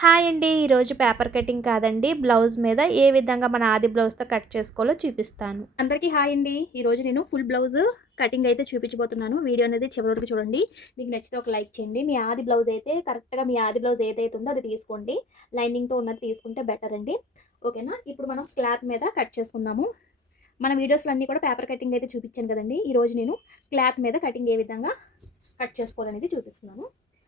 Hi అండి. ఈరోజు paper cutting కాదండి, బ్లౌజ్ మీద ఏ విధంగా మన ఆది బ్లౌజ్‌తో కట్ చేసుకోవాలో చూపిస్తాను. అందరికీ హాయ్ అండి. ఈరోజు నేను ఫుల్ బ్లౌజ్ కటింగ్ అయితే చూపించబోతున్నాను. వీడియో అనేది చివరి వరకు చూడండి. మీకు నచ్చితే ఒక లైక్ చేయండి. మీ ఆది బ్లౌజ్ అయితే కరెక్ట్‌గా మీ ఆది బ్లౌజ్ ఏదైతే ఉందో అది తీసుకోండి. లైనింగ్‌తో ఉన్నది తీసుకుంటే బెటర్ అండి. ఓకేనా? ఇప్పుడు మనం క్లాత్ మీద కట్ చేసుకుందాము. మన వీడియోస్‌లో అన్నీ కూడా పేపర్ కటింగ్ అయితే చూపించాను కదండీ. ఈరోజు నేను క్లాత్ మీద కటింగ్ ఏ విధంగా కట్ చేసుకోవాలనేది చూపిస్తున్నాను.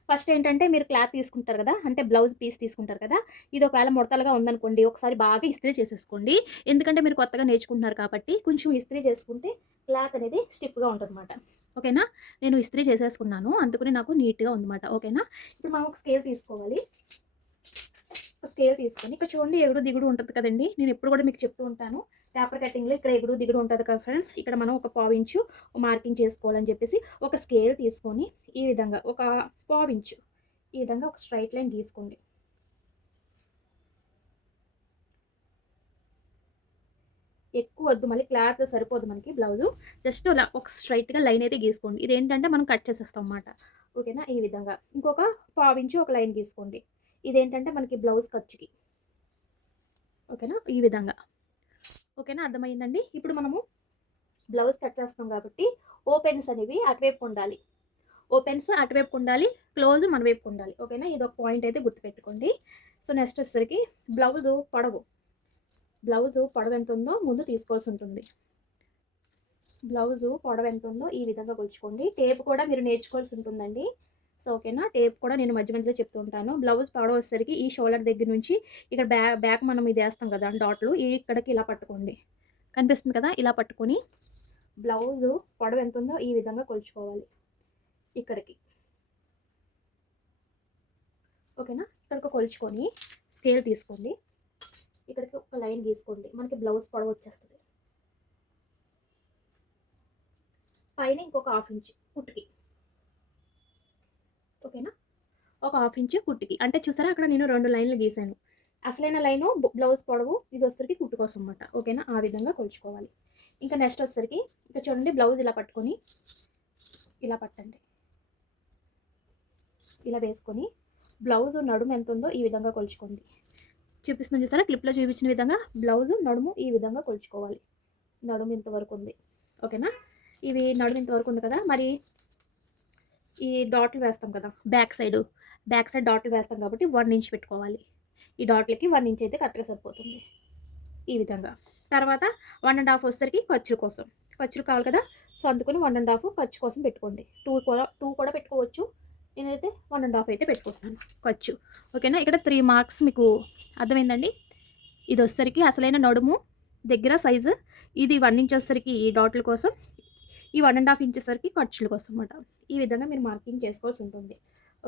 ఫస్ట్ ఏంటంటే మీరు క్లాత్ తీసుకుంటారు కదా, అంటే బ్లౌజ్ పీస్ తీసుకుంటారు కదా, ఇది ఒకవేళ ముడతలుగా ఉందనుకోండి, ఒకసారి బాగా ఇస్త్రీ చేసేసుకోండి. ఎందుకంటే మీరు కొత్తగా నేర్చుకుంటున్నారు కాబట్టి కొంచెం ఇస్త్రీ చేసుకుంటే క్లాత్ అనేది స్టిఫ్గా ఉంటుందన్నమాట. ఓకేనా? నేను ఇస్త్రీ చేసేసుకున్నాను, అందుకని నాకు నీట్గా ఉందన్నమాట. ఓకేనా? ఇప్పుడు మనం ఒక స్కేల్ తీసుకోవాలి. స్కేల్ తీసుకొని ఇక్కడ చూడండి, ఎగుడు దిగుడు ఉంటుంది కదండి. నేను ఎప్పుడు కూడా మీకు చెప్తూ ఉంటాను, పేపర్ కటింగ్లో ఇక్కడ ఎగుడు దిగుడు ఉంటుంది కదా ఫ్రెండ్స్. ఇక్కడ మనం ఒక పావించు మార్కింగ్ చేసుకోవాలని చెప్పేసి ఒక స్కేల్ తీసుకొని ఈ విధంగా ఒక పావించు ఈ విధంగా ఒక స్ట్రైట్ లైన్ గీసుకోండి. ఎక్కువ వద్దు, మళ్ళీ క్లాత్ సరిపోదు మనకి బ్లౌజు. జస్ట్ అలా ఒక స్ట్రైట్గా లైన్ అయితే గీసుకోండి. ఇదేంటంటే మనం కట్ చేసేస్తాం అన్నమాట. ఓకేనా? ఈ విధంగా ఇంకొక పావించు ఒక లైన్ గీసుకోండి. ఇదేంటంటే మనకి బ్లౌజ్ ఖర్చుకి. ఓకేనా? ఈ విధంగా. ఓకేనా? అర్థమైందండి. ఇప్పుడు మనము బ్లౌజ్ కట్ చేస్తాం కాబట్టి ఓపెన్స్ అనేవి అటువైపు ఉండాలి. ఓపెన్స్ అటువైపు ఉండాలి, క్లోజ్ మన వైపు ఉండాలి. ఓకేనా? ఇది ఒక పాయింట్ అయితే గుర్తుపెట్టుకోండి. సో నెక్స్ట్ వచ్చేసరికి బ్లౌజు పొడవు ఎంత ఉందో ముందు తీసుకోవాల్సి ఉంటుంది. బ్లౌజు పొడవు ఎంత ఉందో ఈ విధంగా కొలుచుకోండి. టేప్ కూడా మీరు నేర్చుకోవాల్సి ఉంటుందండి. సో ఓకేనా? టేప్ కూడా నేను మధ్య మధ్యలో చెప్తూ ఉంటాను. బ్లౌజ్ పొడవు వచ్చేసరికి ఈ షోల్డర్ దగ్గర నుంచి ఇక్కడ బ్యాక్ మనం ఇది వేస్తాం కదా డాట్లు, ఇక్కడికి ఇలా పట్టుకోండి. కనిపిస్తుంది కదా? ఇలా పట్టుకొని బ్లౌజు పొడవు ఎంత ఉందో ఈ విధంగా కొలుచుకోవాలి ఇక్కడికి. ఓకేనా? ఇక్కడికి కొలుచుకొని స్కేల్ తీసుకోండి. ఇక్కడికి ఒక లైన్ గీసుకోండి. మనకి బ్లౌజ్ పొడవు వచ్చేస్తుంది. పైన ఇంకొక హాఫ్ ఇంచ్ కుట్టుకి. ఓకేనా? ఒక హాఫ్ ఇంచ్ కుట్టుకి. అంటే చూసారా, అక్కడ నేను 2 లైన్లు గీసాను. అసలైన లైను బ్లౌజ్ పొడవు, ఇది వచ్చేసరికి కుట్టు కోసం అన్నమాట. ఓకేనా? ఆ విధంగా కొలుచుకోవాలి. ఇంకా నెక్స్ట్ వచ్చేసరికి ఇంకా చూడండి, బ్లౌజ్ ఇలా పట్టుకొని ఇలా పట్టండి. ఇలా వేసుకొని బ్లౌజ్ నడుము ఎంత ఉందో ఈ విధంగా కొలుచుకోండి. చూపిస్తున్నాను చూసారా, క్లిప్లో చూపించిన విధంగా బ్లౌజు నడుము ఈ విధంగా కొలుచుకోవాలి. నడుము ఇంతవరకు ఉంది. ఓకేనా? ఇవి నడుము ఇంతవరకు ఉంది కదా, మరి ఈ డాట్లు వేస్తాం కదా బ్యాక్ సైడ్ డాట్లు వేస్తాం కాబట్టి 1 ఇంచ్ పెట్టుకోవాలి. ఈ డాట్లకి 1 ఇంచ్ అయితే కరెక్ట్గా సరిపోతుంది. ఈ విధంగా. తర్వాత 1.5 వచ్చేసరికి ఖర్చు కోసం. ఖర్చులు కావాలి కదా, సో అందుకని 1.5 ఖర్చు కోసం పెట్టుకోండి. 2 కూడా పెట్టుకోవచ్చు. నేనైతే 1.5 అయితే పెట్టుకుంటున్నాను ఖర్చు. ఓకేనా? ఇక్కడ 3 మార్క్స్ మీకు అర్థమైందండి. ఇది వచ్చేసరికి అసలైన నడుము దగ్గర సైజు, ఇది 1 ఇంచ్ వచ్చేసరికి ఈ డాట్ల కోసం, ఈ 1.5 ఇంచెస్ వరకు ఖర్చుల కోసం అన్నమాట. ఈ విధంగా మీరు మార్కింగ్ చేసుకోవాల్సి ఉంటుంది.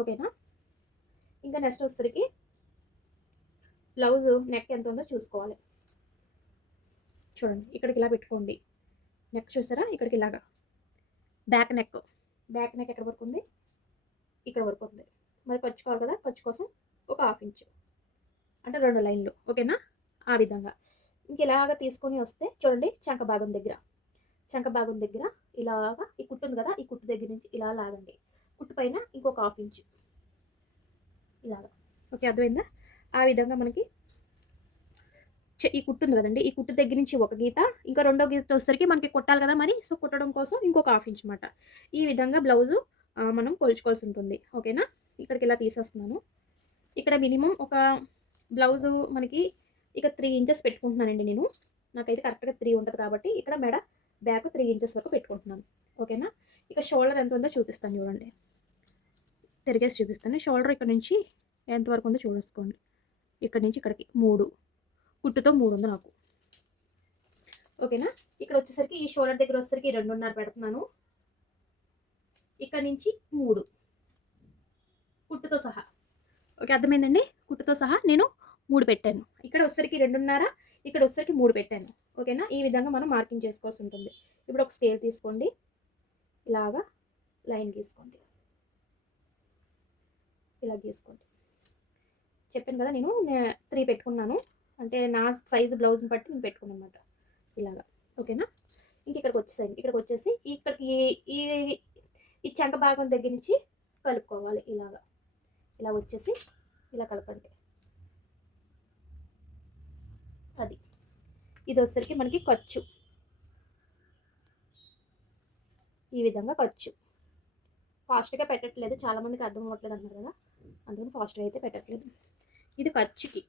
ఓకేనా? ఇంకా నెక్స్ట్ వచ్చేసరికి బ్లౌజ్ నెక్ ఎంత ఉందో చూసుకోవాలి. చూడండి, ఇక్కడికి ఇలా పెట్టుకోండి. నెక్ చూసారా, ఇక్కడికి ఇలాగా బ్యాక్ నెక్ ఎక్కడ వరకు ఉంది? ఇక్కడ వరకు ఉంది. మరి ఖర్చు కావాలి కదా, ఖర్చు కోసం ఒక హాఫ్ ఇంచ్, అంటే 2 లైన్లు. ఓకేనా? ఆ విధంగా ఇంక ఇలాగా తీసుకొని వస్తే చూడండి, చంక భాగం దగ్గర ఇలాగా ఈ కుట్టు ఉంది కదా, ఈ కుట్టు దగ్గర నుంచి ఇలా లాగండి. కుట్టు పైన ఇంకొక హాఫ్ ఇంచ్ ఇలాగా. ఓకే, అర్థమైందా? ఆ విధంగా మనకి ఈ కుట్టు ఉంది కదండి, ఈ కుట్టు దగ్గర నుంచి ఒక గీత, ఇంకా రెండో గీత వచ్చేసరికి మనకి కుట్టాలి కదా మరి, సో కుట్టడం కోసం ఇంకొక హాఫ్ ఇంచ్ అనమాట. ఈ విధంగా బ్లౌజు మనం కొలుచుకోవాల్సి ఉంటుంది. ఓకేనా? ఇక్కడికి ఇలా తీసేస్తున్నాను. ఇక్కడ మినిమం ఒక బ్లౌజు మనకి ఇక్కడ 3 ఇంచెస్ పెట్టుకుంటున్నానండి నేను. నాకైతే కరెక్ట్గా 3 ఉంటుంది కాబట్టి ఇక్కడ మెడ బ్యాక్ 3 ఇంచెస్ వరకు పెట్టుకుంటున్నాను. ఓకేనా? ఇక షోల్డర్ ఎంత ఉందో చూపిస్తాను చూడండి. తిరిగేసి చూపిస్తాను. షోల్డర్ ఇక్కడ నుంచి ఎంతవరకు ఉందో చూసుకోండి. ఇక్కడ నుంచి ఇక్కడికి 3, కుట్టుతో 3 ఉంది నాకు. ఓకేనా? ఇక్కడ వచ్చేసరికి ఈ షోల్డర్ దగ్గర వచ్చేసరికి 2.5 పెడుతున్నాను. ఇక్కడ నుంచి 3 కుట్టుతో సహా. ఓకే, అర్థమైందండి? కుట్టుతో సహా నేను 3 పెట్టాను. ఇక్కడ వచ్చేసరికి 2.5, ఇక్కడ వచ్చేసరికి 3 పెట్టాను. ఓకేనా? ఈ విధంగా మనం మార్కింగ్ చేసుకోవాల్సి ఉంటుంది. ఇప్పుడు ఒక స్కేల్ తీసుకోండి, ఇలాగా లైన్ గీసుకోండి. ఇలా గీసుకోండి. చెప్పాను కదా, నేను 3 పెట్టుకున్నాను, అంటే నా సైజు బ్లౌజ్ని బట్టి నేను పెట్టుకున్నాను అనమాట. ఇలాగా. ఓకేనా? ఇంక ఇక్కడికి వచ్చేసండి. ఇక్కడికి వచ్చేసి ఇక్కడికి ఈ ఈ చంక భాగం దగ్గర నుంచి కలుపుకోవాలి. ఇలా వచ్చేసి ఇలా కలపండి. అది. ఇది వచ్చేసరికి మనకి ఖర్చు, ఈ విధంగా ఖర్చు. ఫాస్ట్గా పెట్టట్లేదు, చాలామందికి అర్థం అవ్వట్లేదు అన్నారు కదా, అందుకని ఫాస్ట్గా అయితే పెట్టట్లేదు. ఇది ఖర్చుకి,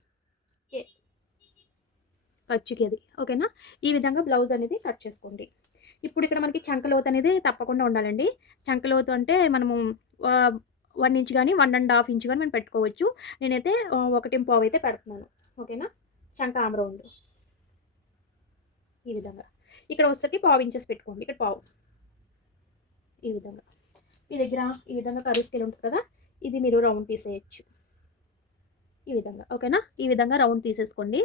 ఖర్చుకి అది. ఓకేనా, ఈ విధంగా బ్లౌజ్ అనేది కట్ చేసుకోండి. ఇప్పుడు ఇక్కడ మనకి చంకలోతు అనేది తప్పకుండా ఉండాలండి. చంకలోతు అంటే మనము 1 ఇంచ్ కానీ 1½ ఇంచ్ కానీ మనం పెట్టుకోవచ్చు. నేనైతే 1.5 అయితే పెడుతున్నాను. ఓకేనా, చంక ఆమ్ రౌండ్ ఈ విధంగా. ఇక్కడ వచ్చేసరికి 1/2 ఇంచెస్ పెట్టుకోండి, ఇక్కడ 1/2 ఈ విధంగా. మీ దగ్గర ఈ విధంగా కరువు స్కేల్ ఉంటుంది కదా, ఇది మీరు రౌండ్ తీసేయచ్చు ఈ విధంగా. ఓకేనా, ఈ విధంగా రౌండ్ తీసేసుకోండి.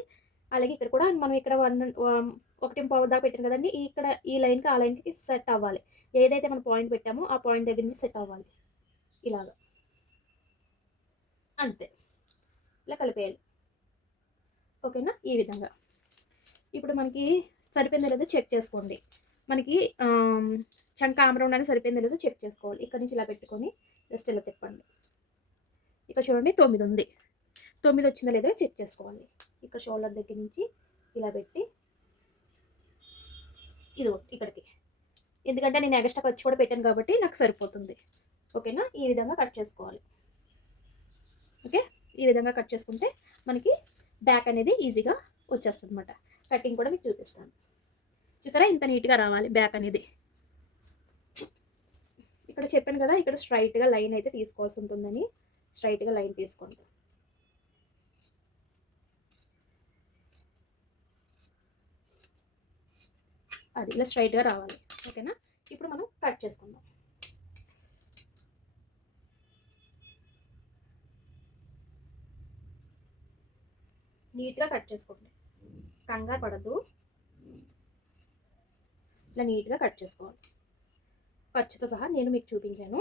అలాగే ఇక్కడ కూడా మనం ఇక్కడ 1.5 దాకా పెట్టాం కదండి, ఇక్కడ ఈ లైన్కి ఆ లైన్కి సెట్ అవ్వాలి. ఏదైతే మనం పాయింట్ పెట్టామో ఆ పాయింట్ దగ్గర నుంచి సెట్ అవ్వాలి ఇలాగా, అంతే. ఇలా కలిపేయాలి. ఓకేనా, ఈ విధంగా. ఇప్పుడు మనకి సరిపోయిందో లేదో చెక్ చేసుకోండి. మనకి చంక ఆమ్ రౌండ్ అనేది సరిపోయిందో లేదో చెక్ చేసుకోవాలి. ఇక్కడ నుంచి ఇలా పెట్టుకొని జస్ట్ ఇలా తిప్పండి. ఇక్కడ చూడండి 9 ఉంది. 9 వచ్చిందో లేదో చెక్ చేసుకోవాలి. ఇక్కడ షోల్డర్ దగ్గర నుంచి ఇలా పెట్టి ఇది ఇక్కడికి, ఎందుకంటే నేను ఎక్స్ట్రా ఖర్చు కూడా పెట్టాను కాబట్టి నాకు సరిపోతుంది. ఓకేనా, ఈ విధంగా కట్ చేసుకోవాలి. ఓకే, ఈ విధంగా కట్ చేసుకుంటే మనకి బ్యాక్ అనేది ఈజీగా వచ్చేస్తుంది అనమాట. కటింగ్ కూడా మీకు చూపిస్తాను. చూసారా, ఇంత నీట్గా రావాలి బ్యాక్ అనేది. ఇక్కడ చెప్పాను కదా, ఇక్కడ స్ట్రైట్గా లైన్ అయితే తీసుకోవాల్సి ఉంటుందని, స్ట్రైట్గా లైన్ తీసుకోండి. అది ఇలా స్ట్రైట్గా రావాలి. ఓకేనా, ఇప్పుడు మనం కట్ చేసుకుందాం. నీట్గా కట్ చేసుకోండి, కంగారు పడద్దు. ఇలా నీట్గా కట్ చేసుకోవాలి. ఖర్చుతో సహా నేను మీకు చూపించాను.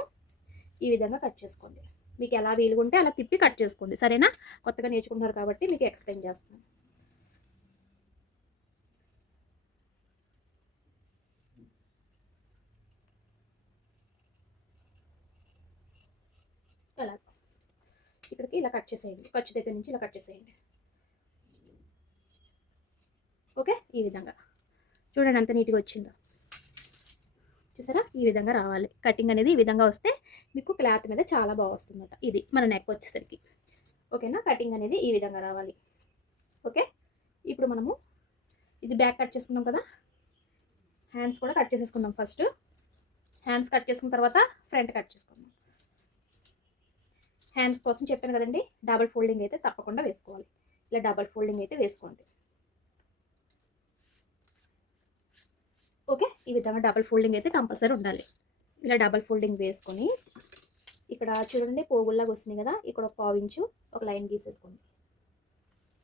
ఈ విధంగా కట్ చేసుకోండి. మీకు ఎలా వీలుగుంటే అలా తిప్పి కట్ చేసుకోండి, సరేనా. కొత్తగా నేర్చుకుంటున్నారు కాబట్టి మీకు ఎక్స్ప్లెయిన్ చేస్తున్నాను. ఎలా ఇక్కడికి ఇలా కట్ చేసేయండి, ఖర్చు దగ్గర నుంచి ఇలా కట్ చేసేయండి. ఓకే, ఈ విధంగా చూడండి ఎంత నీట్గా వచ్చిందో. చూసారా, ఈ విధంగా రావాలి. కటింగ్ అనేది ఈ విధంగా వస్తే మీకు క్లాత్ మీద చాలా బాగా వస్తుందన్నమాట. ఇది మన నెక్ వచ్చేసరికి. ఓకేనా, కటింగ్ అనేది ఈ విధంగా రావాలి. ఓకే, ఇప్పుడు మనము ఇది బ్యాక్ కట్ చేసుకున్నాం కదా, హ్యాండ్స్ కూడా కట్ చేసేసుకుందాం. ఫస్ట్ హ్యాండ్స్ కట్ చేసుకున్న తర్వాత ఫ్రంట్ కట్ చేసుకుందాం. హ్యాండ్స్ కోసం చెప్పాను కదండి, డబల్ ఫోల్డింగ్ అయితే తప్పకుండా వేసుకోవాలి. ఇలా డబల్ ఫోల్డింగ్ అయితే వేసుకోండి. ఓకే, ఈ విధంగా డబల్ ఫోల్డింగ్ అయితే కంపల్సరీ ఉండాలి. ఇలా డబల్ ఫోల్డింగ్ వేసుకొని ఇక్కడ చూడండి పోగుల్లాగా వస్తున్నాయి కదా, ఇక్కడ 1/2 ఇంచు ఒక లైన్ గీసేసుకోండి.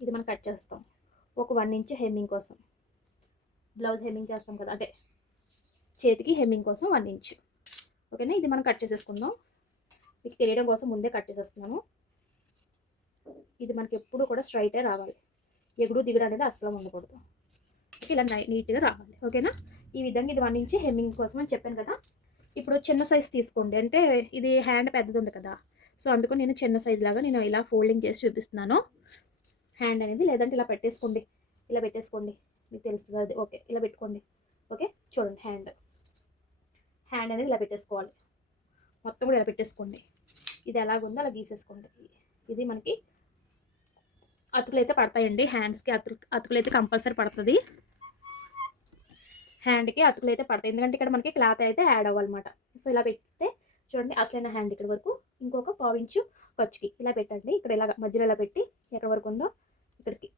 ఇది మనం కట్ చేస్తాం. ఒక 1 ఇంచు హెమ్మింగ్ కోసం, బ్లౌజ్ హెమ్మింగ్ చేస్తాం కదా, అంటే చేతికి హెమ్మింగ్ కోసం 1 ఇంచు. ఓకేనా, ఇది మనం కట్ చేసేసుకుందాం. మీకు తెలియడం కోసం ముందే కట్ చేసేస్తున్నాను. ఇది మనకి ఎప్పుడు కూడా స్ట్రైటే రావాలి, ఎగుడు దిగుడు అనేది అస్సలు ఉండకూడదు. ఇలా నీట్గా రావాలి. ఓకేనా, ఈ విధంగా ఇది 1 ఇంచ్ హెమ్మింగ్ కోసం అని చెప్పాను కదా. ఇప్పుడు చిన్న సైజ్ తీసుకోండి, అంటే ఇది హ్యాండ్ పెద్దది ఉంది కదా, సో అందుకు నేను చిన్న సైజ్ లాగా నేను ఇలా ఫోల్డింగ్ చేసి చూపిస్తున్నాను హ్యాండ్ అనేది. లేదంటే ఇలా పెట్టేసుకోండి, ఇలా పెట్టేసుకోండి, మీకు తెలుస్తుంది అది. ఓకే, ఇలా పెట్టుకోండి. ఓకే, చూడండి హ్యాండ్ అనేది ఇలా పెట్టేసుకోవాలి. మొత్తం కూడా ఇలా పెట్టేసుకోండి. ఇది ఎలాగుందో అలా గీసేసుకోండి. ఇది మనకి అతుకులు అయితే పడతాయండి, హ్యాండ్స్కి అతుకులు అయితే కంపల్సరీ పడుతుంది. హ్యాండ్కి అతుకులు అయితే పడతాయి, ఎందుకంటే ఇక్కడ మనకి క్లాత్ అయితే యాడ్ అవ్వాలన్నమాట. సో ఇలా పెడితే చూడండి అసలైన హ్యాండ్ ఇక్కడ వరకు, ఇంకొక 1/2 ఇంచు ఖర్చుకి ఇలా పెట్టండి. ఇక్కడ ఇలా మధ్యలో ఇలా పెట్టి ఎక్కడ వరకు ఉందో ఇక్కడికి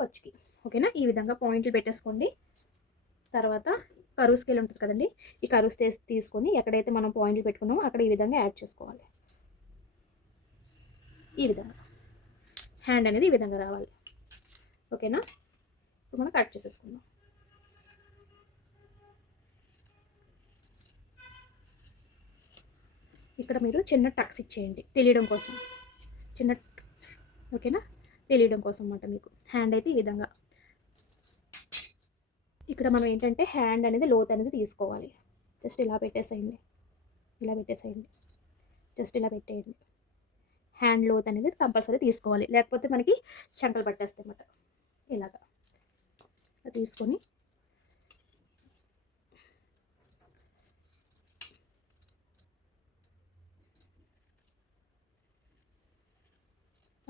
ఖర్చుకి. ఓకేనా, ఈ విధంగా పాయింట్లు పెట్టేసుకోండి. తర్వాత కరువు స్కేల్ ఉంటుంది కదండి, ఈ కరువు స్కేల్ తీసుకొని ఎక్కడైతే మనం పాయింట్లు పెట్టుకున్నామో అక్కడ ఈ విధంగా యాడ్ చేసుకోవాలి. ఈ విధంగా హ్యాండ్ అనేది ఈ విధంగా రావాలి. ఓకేనా, ఇప్పుడు మనం కట్ చేసేసుకుందాం. ఇక్కడ మీరు చిన్న టక్స్ ఇచ్చేయండి తెలియడం కోసం, చిన్న. ఓకేనా, తెలియడం కోసం అన్నమాట మీకు. హ్యాండ్ అయితే ఈ విధంగా, ఇక్కడ మనం ఏంటంటే హ్యాండ్ అనేది లోత్ అనేది తీసుకోవాలి. జస్ట్ ఇలా పెట్టేసేయండి, ఇలా పెట్టేసేయండి, జస్ట్ ఇలా పెట్టేయండి. హ్యాండ్ లోత్ అనేది కంపల్సరీ తీసుకోవాలి, లేకపోతే మనకి చంకలు పట్టేస్తాయి అన్నమాట. ఇలాగా తీసుకొని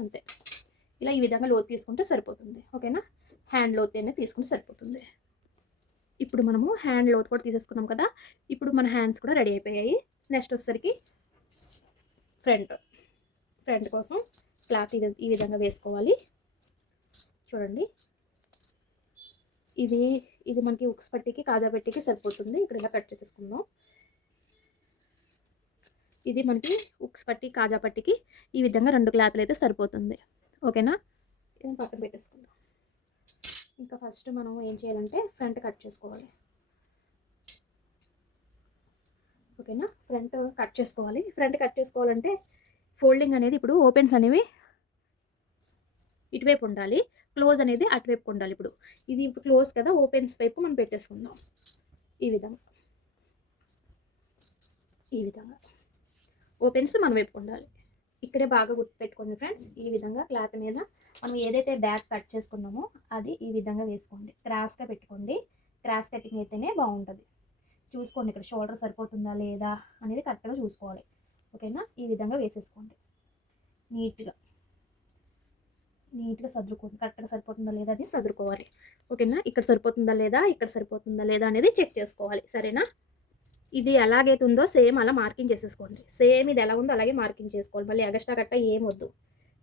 అంతే, ఇలా ఈ విధంగా లోతు తీసుకుంటే సరిపోతుంది. ఓకేనా, హ్యాండ్ లోతు అనేది తీసుకుంటే సరిపోతుంది. ఇప్పుడు మనము హ్యాండ్ లోతు కూడా తీసేసుకున్నాం కదా, ఇప్పుడు మన హ్యాండ్స్ కూడా రెడీ అయిపోయాయి. నెక్స్ట్ వచ్చేసరికి ఫ్రంట్ కోసం క్లాత్ ఈ విధంగా వేసుకోవాలి. చూడండి, ఇది మనకి ఉక్స్ పట్టికి కాజా పట్టికి సరిపోతుంది. ఇక్కడ ఇలా కట్ చేసేసుకుందాం. ఇది మనకి ఉక్స్ పట్టి కాజా పట్టికి ఈ విధంగా 2 క్లాత్లు అయితే సరిపోతుంది. ఓకేనా, ఇది పక్కన పెట్టేసుకుందాం. ఇంకా ఫస్ట్ మనం ఏం చేయాలంటే ఫ్రంట్ కట్ చేసుకోవాలి. ఓకేనా, ఫ్రంట్ కట్ చేసుకోవాలి. ఫ్రంట్ కట్ చేసుకోవాలంటే ఫోల్డింగ్ అనేది ఇప్పుడు ఓపెన్స్ అనేవి ఇటువైపు ఉండాలి, క్లోజ్ అనేది అటువైపు ఉండాలి. ఇప్పుడు క్లోజ్ కదా, ఓపెన్స్ వైపు మనం పెట్టేసుకుందాం. ఈ విధంగా ఓపెన్స్ మన వైపు ఉండాలి. ఇక్కడే బాగా గుర్తుపెట్టుకోండి ఫ్రెండ్స్. ఈ విధంగా క్లాత్ మీద మనం ఏదైతే బ్యాక్ కట్ చేసుకున్నామో అది ఈ విధంగా వేసుకోండి. క్రాస్గా పెట్టుకోండి. క్రాస్ కటింగ్ అయితేనే బాగుంటుంది. చూసుకోండి ఇక్కడ షోల్డర్ సరిపోతుందా లేదా అనేది కరెక్ట్గా చూసుకోవాలి. ఓకేనా, ఈ విధంగా వేసేసుకోండి. నీట్గా సర్దుకోండి. కరెక్ట్గా సరిపోతుందా లేదా అని సర్దుకోవాలి. ఓకేనా, ఇక్కడ సరిపోతుందా లేదా అనేది చెక్ చేసుకోవాలి. సరేనా, ఇది ఎలాగైతే ఉందో సేమ్ అలా మార్కింగ్ చేసేసుకోండి. సేమ్ ఇది ఎలా ఉందో అలాగే మార్కింగ్ చేసుకోవాలి. మళ్ళీ ఎగస్ట్రా గట్ట ఏం వద్దు.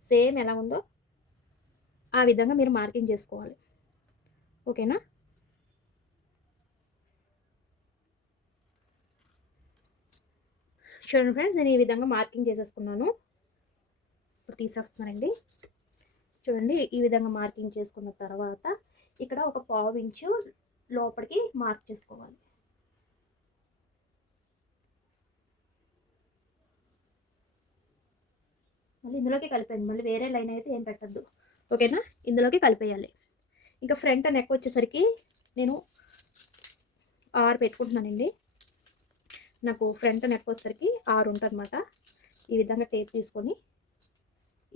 సేమ్ ఎలా ఉందో ఆ విధంగా మీరు మార్కింగ్ చేసుకోవాలి. ఓకేనా, చూడండి ఫ్రెండ్స్, నేను ఈ విధంగా మార్కింగ్ చేసేసుకున్నాను. ఇప్పుడు తీసేస్తున్నానండి. చూడండి, ఈ విధంగా మార్కింగ్ చేసుకున్న తర్వాత ఇక్కడ ఒక 1/2 ఇంచు లోపలికి మార్క్ చేసుకోవాలి. మళ్ళీ ఇందులోకి కలిపేయండి. మళ్ళీ వేరే లైన్ అయితే ఏం పెట్టద్దు. ఓకేనా, ఇందులోకి కలిపేయాలి. ఇంకా ఫ్రంట్ నెక్ వచ్చేసరికి నేను 6 పెట్టుకుంటున్నానండి. నాకు ఫ్రంట్ నెక్ వచ్చేసరికి 6 ఉంటుంది అన్నమాట. ఈ విధంగా టేప్ తీసుకొని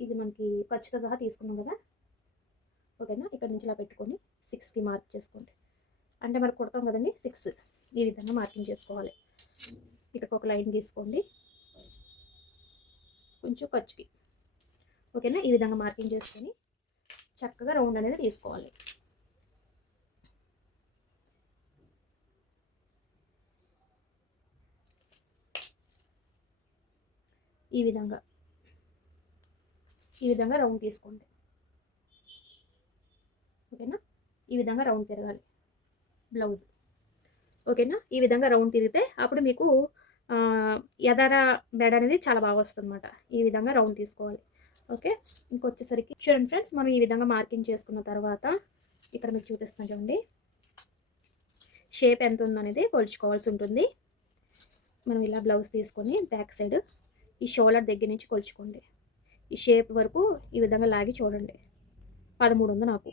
ఇది మనకి ఖర్చుతో సహా తీసుకున్నాం కదా. ఓకేనా, ఇక్కడ నుంచి ఇలా పెట్టుకొని 6కి మార్క్ చేసుకోండి. అంటే మనకు కుడతాం కదండి 6. ఈ విధంగా మార్కింగ్ చేసుకోవాలి. ఇక్కడ ఒక లైన్ తీసుకోండి కొంచెం ఖర్చుకి. ఓకేనా, ఈ విధంగా మార్కింగ్ చేసుకొని చక్కగా రౌండ్ అనేది తీసుకోవాలి. ఈ విధంగా రౌండ్ తీసుకోండి. ఓకేనా, ఈ విధంగా రౌండ్ తిరగాలి బ్లౌజ్. ఓకేనా, ఈ విధంగా రౌండ్ తిరిగితే అప్పుడు మీకు ఎదర బెడ్ అనేది చాలా బాగా వస్తుంది అన్నమాట. ఈ విధంగా రౌండ్ తీసుకోవాలి. ఓకే, ఇంకొచ్చేసరికి చూడండి ఫ్రెండ్స్, మనం ఈ విధంగా మార్కింగ్ చేసుకున్న తర్వాత ఇక్కడ మీకు చూపిస్తాను చూడండి. షేప్ ఎంత ఉందనేది కొలుచుకోవాల్సి ఉంటుంది. మనం ఇలా బ్లౌజ్ తీసుకొని బ్యాక్ సైడ్ ఈ షోల్డర్ దగ్గర నుంచి కొలుచుకోండి. ఈ షేప్ వరకు ఈ విధంగా లాగి చూడండి. 13 ఉంది నాకు.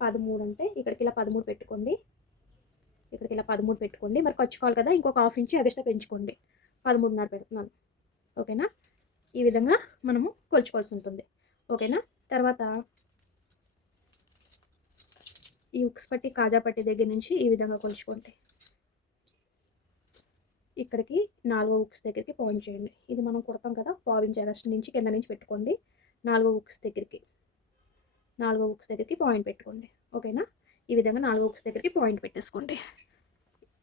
13 అంటే ఇక్కడికి ఇలా 13 పెట్టుకోండి. ఇక్కడికి ఇలా 13 పెట్టుకోండి. మరి ఖర్చుకోవాలి కదా, ఇంకొక 1/2 ఇంచ్ ఎక్స్ట్రా పెంచుకోండి. 13.5 పెడుతున్నాను. ఓకేనా, ఈ విధంగా మనము కొలుచుకోవాల్సి ఉంటుంది. ఓకేనా, తర్వాత ఈ ఉక్స్ పట్టి కాజా పట్టి దగ్గర నుంచి ఈ విధంగా కొలుచుకోండి. ఇక్కడికి 4వ ఉక్స్ దగ్గరికి పాయింట్ చేయండి. ఇది మనం కుడతాం కదా, 1/2 ఇంచ్ ఎగస్ట్ నుంచి కింద నుంచి పెట్టుకోండి. 4వ ఉక్స్ దగ్గరికి పాయింట్ పెట్టుకోండి. ఓకేనా, ఈ విధంగా 4వ ఉక్స్ దగ్గరికి పాయింట్ పెట్టేసుకోండి.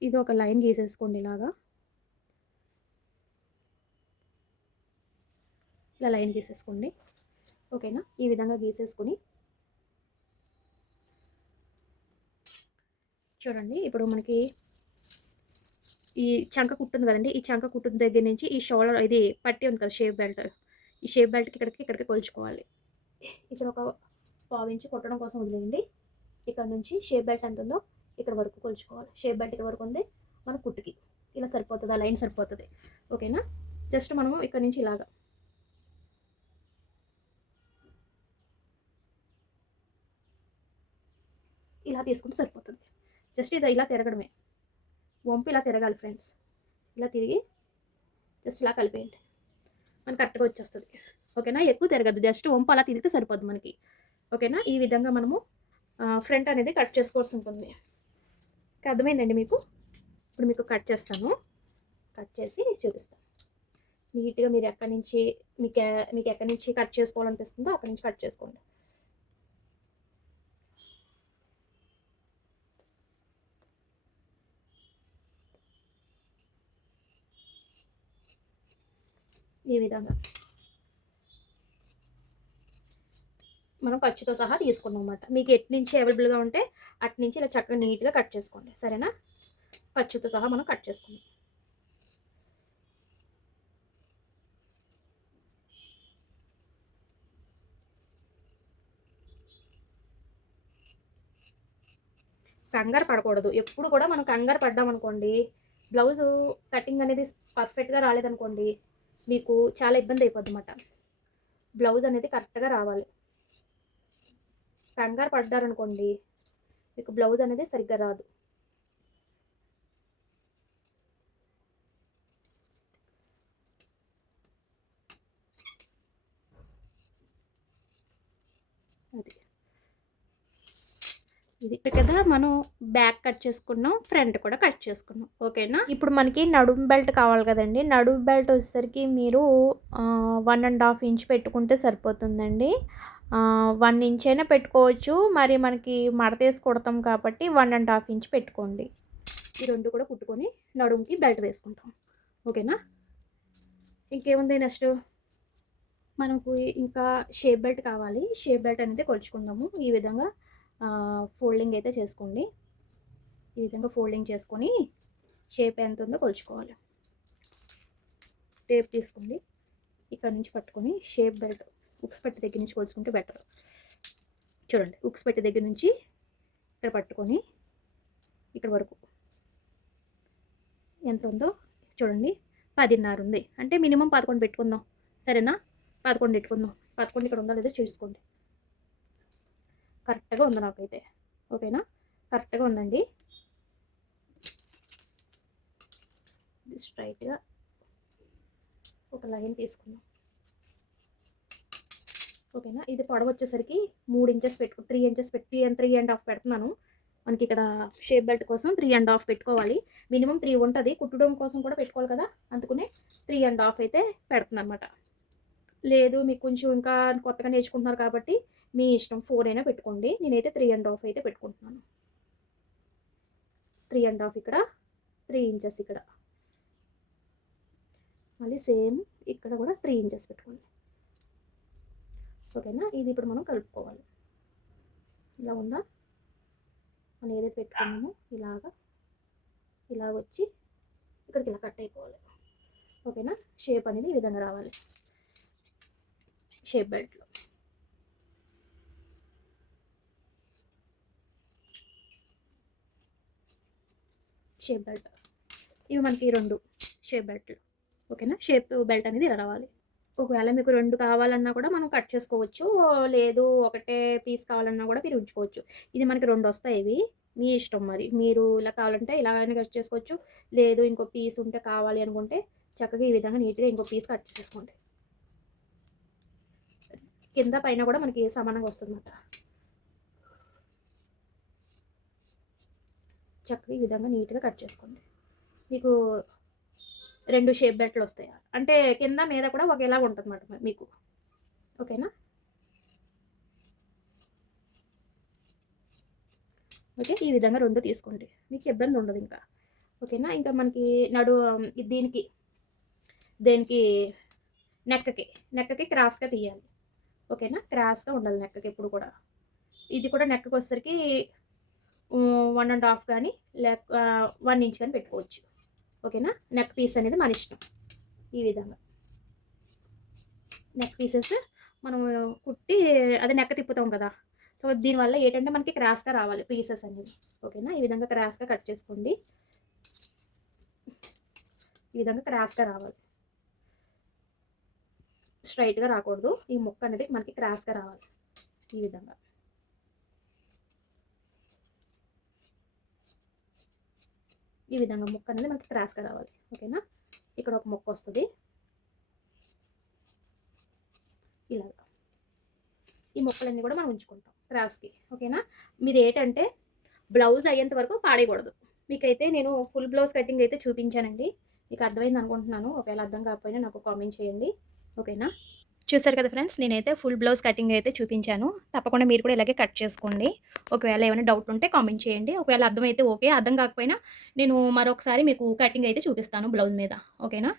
ఇది ఒక లైన్ గీసేసుకోండి. ఇలా లైన్ గీసేసుకోండి. ఓకేనా, ఈ విధంగా గీసేసుకొని చూడండి. ఇప్పుడు మనకి ఈ చంక కుట్టుంది కదండి, ఈ చంక కుట్టు దగ్గర నుంచి ఈ షోల్డర్ ఇది పట్టి ఉంది కదా షేప్ బెల్ట్, ఈ షేప్ బెల్ట్కి ఇక్కడికి కొలుచుకోవాలి. ఇక్కడ ఒక 1/2 ఇంచ్ కొట్టడం కోసం వదిలేయండి. ఇక్కడ నుంచి షేప్ బెల్ట్ ఎంత ఉందో ఇక్కడ వరకు కొలుచుకోవాలి. షేప్ బెల్ట్ ఇక్కడ వరకు ఉంది మన కుట్టుకి. ఇలా సరిపోతుంది, ఆ లైన్ సరిపోతుంది. ఓకేనా, జస్ట్ మనము ఇక్కడ నుంచి ఇలా తీసుకుంటే సరిపోతుంది. జస్ట్ ఇది ఇలా తిరగడమే, వంపు ఇలా తిరగాలి ఫ్రెండ్స్. ఇలా తిరిగి జస్ట్ ఇలా కలిపేయండి. మనకి కరెక్ట్గా వచ్చేస్తుంది. ఓకేనా, ఎక్కువ తిరగద్దు, జస్ట్ వంపు అలా తిరిగితే సరిపోద్ది మనకి. ఓకేనా, ఈ విధంగా మనము ఫ్రంట్ అనేది కట్ చేసుకోవాల్సి ఉంటుంది. అర్థమైందండి మీకు? ఇప్పుడు మీకు కట్ చేస్తాను, కట్ చేసి చూపిస్తాను నీట్గా. మీరు ఎక్కడి నుంచి మీకు ఎక్కడి నుంచి కట్ చేసుకోవాలనిపిస్తుందో అక్కడి నుంచి కట్ చేసుకోండి. ఈ విధంగా మనం ఖర్చుతో సహా తీసుకున్నాం అనమాట. మీకు ఎటు నుంచి అవైలబుల్గా ఉంటే అటు నుంచి ఇలా చక్కగా నీట్గా కట్ చేసుకోండి, సరేనా? ఖర్చుతో సహా మనం కట్ చేసుకుందాం. కంగారు పడకూడదు ఎప్పుడు కూడా. మనం కంగారు పడ్డామనుకోండి, బ్లౌజు కటింగ్ అనేది పర్ఫెక్ట్గా రాలేదనుకోండి, మీకు చాలా ఇబ్బంది అయిపోద్ది అన్నమాట. బ్లౌజ్ అనేది కరెక్ట్గా రావాలి. కంగారు పడ్డారనుకోండి, మీకు బ్లౌజ్ అనేది సరిగ్గా రాదు. అది ఇది కదా, మనం బ్యాక్ కట్ చేసుకున్నాం, ఫ్రంట్ కూడా కట్ చేసుకున్నాం. ఓకేనా, ఇప్పుడు మనకి నడుం బెల్ట్ కావాలి కదండి. నడుం బెల్ట్ వచ్చేసరికి మీరు 1.5 ఇంచ్ పెట్టుకుంటే సరిపోతుందండి. 1 ఇంచ్ అయినా పెట్టుకోవచ్చు, మరి మనకి మడతేసి కుడతాం కాబట్టి 1.5 ఇంచ్ పెట్టుకోండి. ఈ రెండు కూడా కుట్టుకొని నడుముకి బెల్ట్ వేసుకుంటాం. ఓకేనా, ఇంకేముంది నెక్స్ట్ మనకు ఇంకా షేప్ బెల్ట్ కావాలి. షేప్ బెల్ట్ అనేది కొలుచుకుందాము. ఈ విధంగా ఫోల్డింగ్ అయితే చేసుకోండి. ఈ విధంగా ఫోల్డింగ్ చేసుకొని షేప్ ఎంత ఉందో కొలుచుకోవాలి. టేప్ తీసుకోండి, ఇక్కడ నుంచి పట్టుకొని షేప్ బెల్ట్ ఉక్స్ పెట్టి దగ్గర నుంచి కొలుచుకుంటే బెటర్. చూడండి, ఉక్స్ పెట్టి దగ్గర నుంచి ఇక్కడ పట్టుకొని ఇక్కడ వరకు ఎంత ఉందో చూడండి. 10.5 ఉంది అంటే మినిమం 11 పెట్టుకుందాం, సరేనా? 11 పెట్టుకుందాం. 11 ఇక్కడ ఉందా లేదో చూసుకోండి. కరెక్ట్గా ఉంది నాకైతే. ఓకేనా, కరెక్ట్గా ఉందండి. స్ట్రైట్గా ఒక లైన్ తీసుకుందాం. ఓకేనా, ఇది పొడవు వచ్చేసరికి 3 ఇంచెస్ 3 ఇంచెస్ 3.5 పెడుతున్నాను. మనకి ఇక్కడ షేప్ బెల్ట్ కోసం 3.5 పెట్టుకోవాలి. మినిమం 3 ఉంటుంది, కుట్టడం కోసం కూడా పెట్టుకోవాలి కదా, అందుకనే 3.5 అయితే పెడుతుంది అనమాట. లేదు మీకు కొంచెం ఇంకా కొత్తగా నేర్చుకుంటున్నారు కాబట్టి మీ ఇష్టం, 4 అయినా పెట్టుకోండి. నేనైతే 3.5 అయితే పెట్టుకుంటున్నాను. 3.5 ఇక్కడ, 3 ఇంచెస్ ఇక్కడ, మళ్ళీ సేమ్ ఇక్కడ కూడా 3 ఇంచెస్ పెట్టుకోండి. ఓకేనా, ఇది ఇప్పుడు మనం కలుపుకోవాలి. ఇలా ఉందా, మనం ఏదైతే పెట్టుకున్నామో ఇలా వచ్చి ఇక్కడికి ఇలా కట్ అయిపోవాలి. ఓకేనా, షేప్ అనేది ఈ విధంగా రావాలి. షేప్ బెల్ట్లో షేప్ బెల్ట్ ఇవి మనకి 2 షేప్ బెల్ట్లు. ఓకేనా, షేప్ బెల్ట్ అనేది ఇలా రావాలి. ఒకవేళ మీకు 2 కావాలన్నా కూడా మనం కట్ చేసుకోవచ్చు, లేదు ఒకటే పీస్ కావాలన్నా కూడా మీరు ఉంచుకోవచ్చు. ఇది మనకి 2 వస్తాయి. ఇవి మీ ఇష్టం, మరి మీరు ఇలా కావాలంటే ఇలాగైనా కట్ చేసుకోవచ్చు, లేదు ఇంకో పీస్ ఉంటే కావాలి అనుకుంటే చక్కగా ఈ విధంగా నీట్గా ఇంకో పీస్ కట్ చేసుకోండి. కింద పైన కూడా మనకి సమానంగా వస్తుంది అన్నమాట. చక్కగా ఈ విధంగా నీట్గా కట్ చేసుకోండి. మీకు 2 షేప్ బెల్ట్లు వస్తాయి, అంటే కింద మీద కూడా ఒకేలాగా ఉంటుంది అన్నమాట మీకు. ఓకేనా, ఓకే, ఈ విధంగా 2 తీసుకోండి, మీకు ఇబ్బంది ఉండదు ఇంకా. ఓకేనా, ఇంకా మనకి దేనికి నెక్కకి క్రాస్గా తీయాలి. ఓకేనా, క్రాస్గా ఉండాలి నెక్కకి ఎప్పుడు కూడా. ఇది కూడా నెక్కకి వచ్చేసరికి 1.5 కానీ లేక 1 ఇంచ్ కానీ పెట్టుకోవచ్చు. ఓకేనా, నెక్ పీస్ అనేది మన ఇష్టం. ఈ విధంగా నెక్ పీసెస్ మనం కుట్టి అదే నెక్క తిప్పుతాం కదా, సో దీనివల్ల ఏంటంటే మనకి క్రాస్గా రావాలి పీసెస్ అనేవి. ఓకేనా, ఈ విధంగా క్రాస్గా కట్ చేసుకోండి. ఈ విధంగా క్రాస్గా రావాలి, స్ట్రైట్గా రాకూడదు. ఈ ముక్క అనేది మనకి క్రాస్గా రావాలి. ఈ విధంగా ముక్క అనేది మనకి క్రాస్గా రావాలి. ఓకేనా, ఇక్కడ ఒక ముక్క వస్తుంది, ఇలాగా ఈ ముక్కలన్నీ కూడా మనం ఉంచుకుంటాం క్రాస్కి. ఓకేనా? మీరు ఏంటంటే బ్లౌజ్ అయ్యేంత వరకు పాడేయకూడదు. మీకైతే నేను ఫుల్ బ్లౌజ్ కటింగ్ అయితే చూపించానండి. మీకు అర్థమైంది అనుకుంటున్నాను. ఒకవేళ అర్థం కాకపోయినా నాకు కామెంట్ చేయండి. ఓకేనా? చూసారు కదా ఫ్రెండ్స్, నేనైతే ఫుల్ బ్లౌజ్ కటింగ్ అయితే చూపించాను. తప్పకుండా మీరు కూడా ఇలాగే కట్ చేసుకోండి. ఒకవేళ ఏమైనా డౌట్ ఉంటే కామెంట్ చేయండి. ఒకవేళ అర్థమైతే ఓకే. అర్థం కాకపోయినా నేను మరొకసారి మీకు కటింగ్ అయితే చూపిస్తాను బ్లౌజ్ మీద. ఓకేనా?